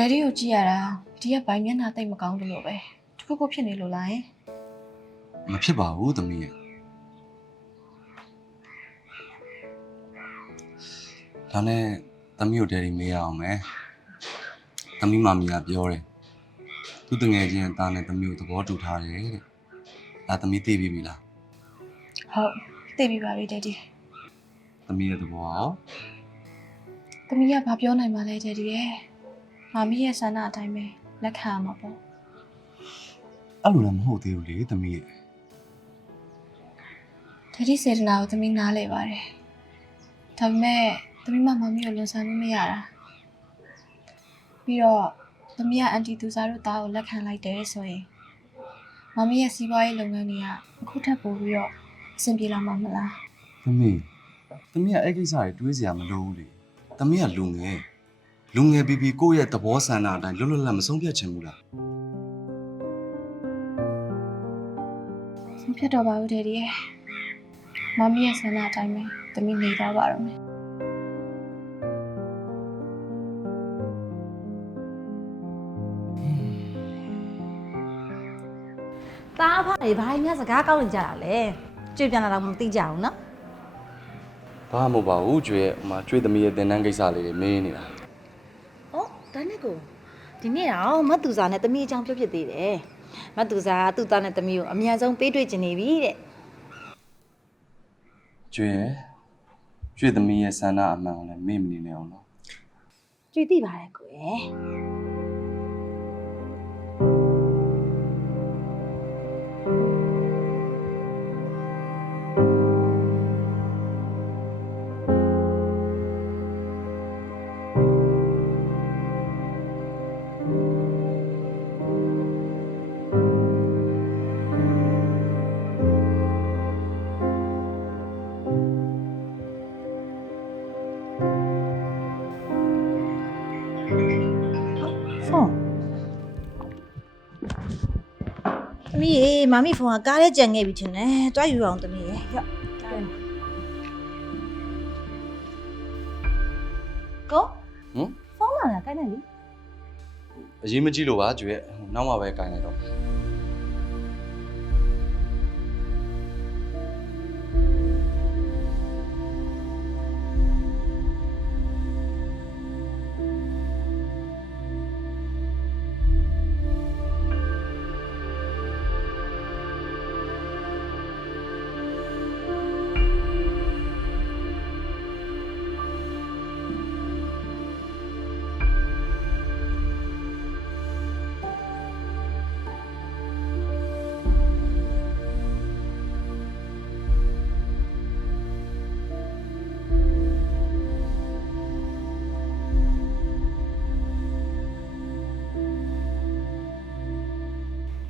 ဒယ်ဒီကိုကြည့်ရတာဒီကဘိုင်မျက်နှာတိတ်မကောင်းဘူးလို့ပဲတစ်ခုခုဖြစ်နေလို့လားယင်မဖြစ်ပါဘူးသမီးရဲ့ဒါနဲ့သမီးကိုဒယ်ဒီမေးရအောင်မယ်သမီးမမီကပြောတယ်သူတငယ်ချင်းတာနဲ့သမီးကိုသဘောတူထားတယ်တဲ့ဒါသမီးသိပြီပြီလားဟုတ်သိပြီပါပြီဒယ်ဒီသမီးရဲ့သဘောရောသမီးကဘာပြောနိုင်မှလဲဒယ်ဒီရဲ့ မမီးရဲ့ဆန္ဒအတိုင်းပဲလက်ခံရမှာပေါ့အဲ့လိုလည်းမဟုတ်သေးဘူးလေသမီးရဲ့ဒယ်ဒီစေတနာကိုသမီးနားလဲပါတယ်ဒါပေမဲ့သမီးမမမီးကိုလွန်ဆန်လို့မရတာပြီးတော့သမီးကအန်တီသူစားတို့သားကိုလက်ခံလိုက်တယ်ဆိုရင်မမီးရဲ့စီးပွားရေးလုပ်ငန်းတွေကအခုထပ်ပိုပြီးတော့အဆင်ပြေလာမှာမလားသမီးသမီးကအဲ့ကိစ္စတွေတွေးစရာမလိုဘူးလေသမီးကလူငယ် လူငယ်ပြီးပြီးကိုယ့်ရဲ့သဘောဆန္ဒအတိုင်းလွတ်လွတ်လပ်မဆုံးဖြတ်ချင်ဘူးလားဆုံးဖြတ်တော့ပါဦးဒယ်ဒီရဲ့မမီးရဲ့ဆန္ဒအတိုင်းပဲသမီးနေတော့ပါတော့မယ်တားဖားတွေဘာတွေများစကားကောက်နေကြတာလဲကြွေပြန်လာတော့မသိကြဘူးနော်ဘာမှမဟုတ်ပါဘူးကျွေးဟိုမှာကျွေးသမီးရဲ့တင်တန်းကိစ္စလေးတွေမင်းနေတာ။အော် ဒါနဲ့ကိုဒီနေ့တော့မတ်သူစာနဲ့တမီးအကြောင်းပြောဖြစ်သေးတယ်။မတ်သူစာကသူ့သားနဲ့တမီးကိုအမြန်ဆုံးပေးတွေ့ကျင်နေပြီတဲ့ကျွေးရဲ့ကျွေးသမီးရဲ့ဆန္ဒအမှန်ကိုလည်းမေ့မနေနဲ့အောင်နော်။ကြွေသိပါတယ်ကိုရဲ့။ဖု န်းတမီးရေမမီဖုန်းကကားထဲကြံခဲ့ပြီထင်တယ်။တွားယူအောင်တမီးရေ။ရောက်ကားထဲမှာကိုဟမ်ဖုန်းလာတာကိုင်းနေလीအရေးမကြီးလို့ပါကျွေးရဲ့ဟိုနောက်မှပဲကင်လိုက်တော့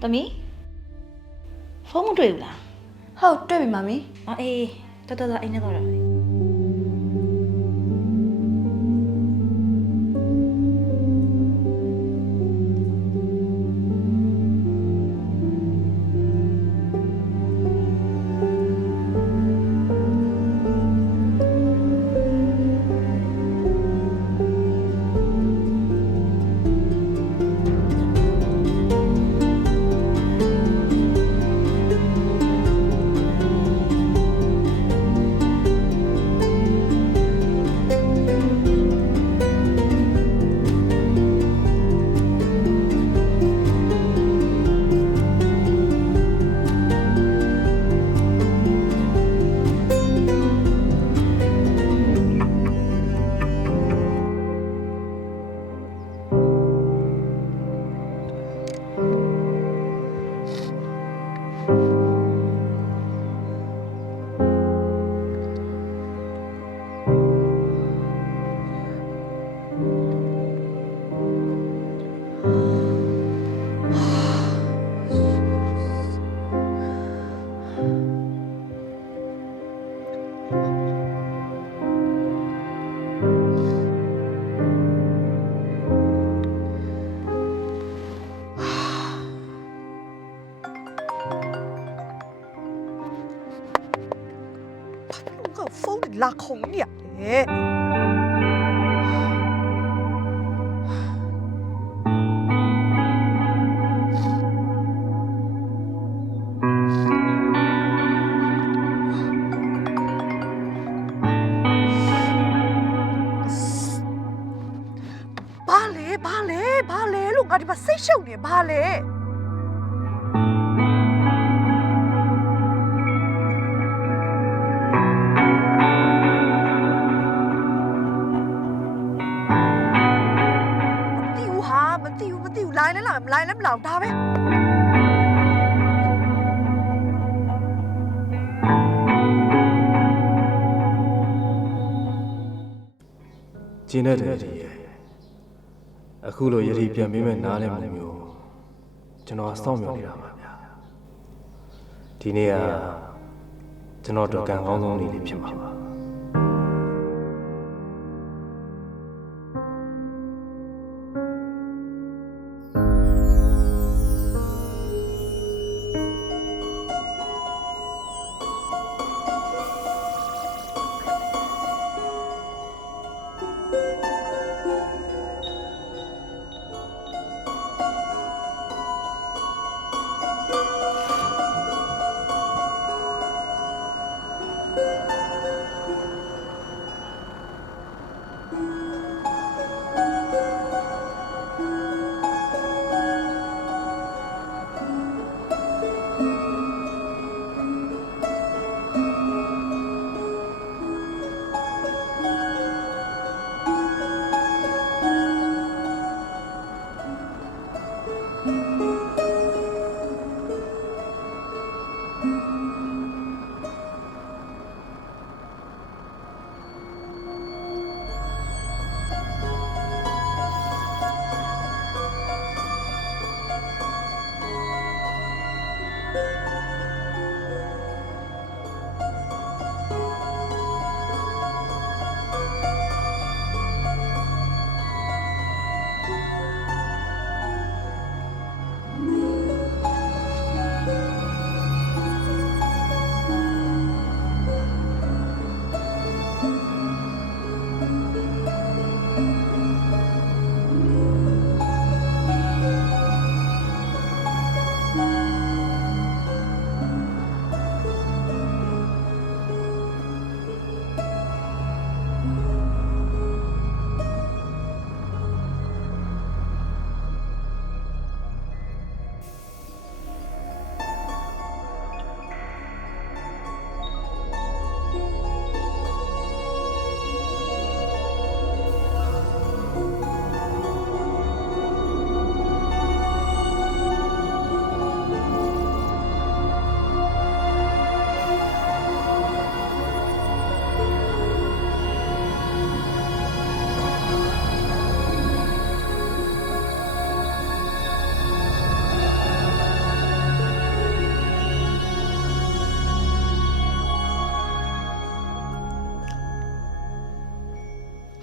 တမီးဖုန်းမတွေ့ဘူးလားဟုတ်တွေ့ပြီမမီအော်အေးတော်တော်တော်အိမ်နဲ့တော့တာပဲ หลักของเนี่ยเอ๊ะဘာလဲဘာလဲဘာလဲလို့ငါဒီမှာစိတ်ရှုပ်နေဘာလဲ လိုင်းလဲလာမလိုင်းလဲမလောင်ဒါပဲကျင်းတဲ့တည်းရဲ့အခုလိုယတိပြန်ပေးမဲ့နားလဲမှုမျိုးကျွန်တော်စောင့်မျှော်နေတာပါဗျာဒီနေ့ကကျွန်တော်တို့ကံကောင်းဆုံးနေ့လေးဖြစ်မှာပါ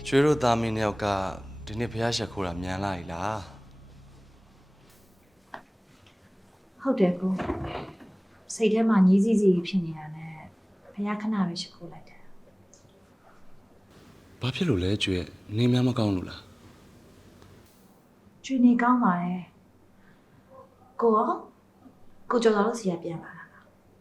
ကျွေးတို့သားမင်းတယောက်ကဒီနေ့ဖះရှက်ခိုးတာမြန်လာ ਈ လားဟုတ်တယ်ကိုစိတ်ထဲမှာညည်းစီစီဖြစ်နေတာနဲ့ဘုရားခဏပဲရှိခိုးလိုက်တယ်ဘာဖြစ်လို့လဲကျွေးနေများမကောင်းလို့လားကျွေးနေကောင်းပါတယ်ကိုရောကိုကျော်တော်တို့စီကပြန်ပါ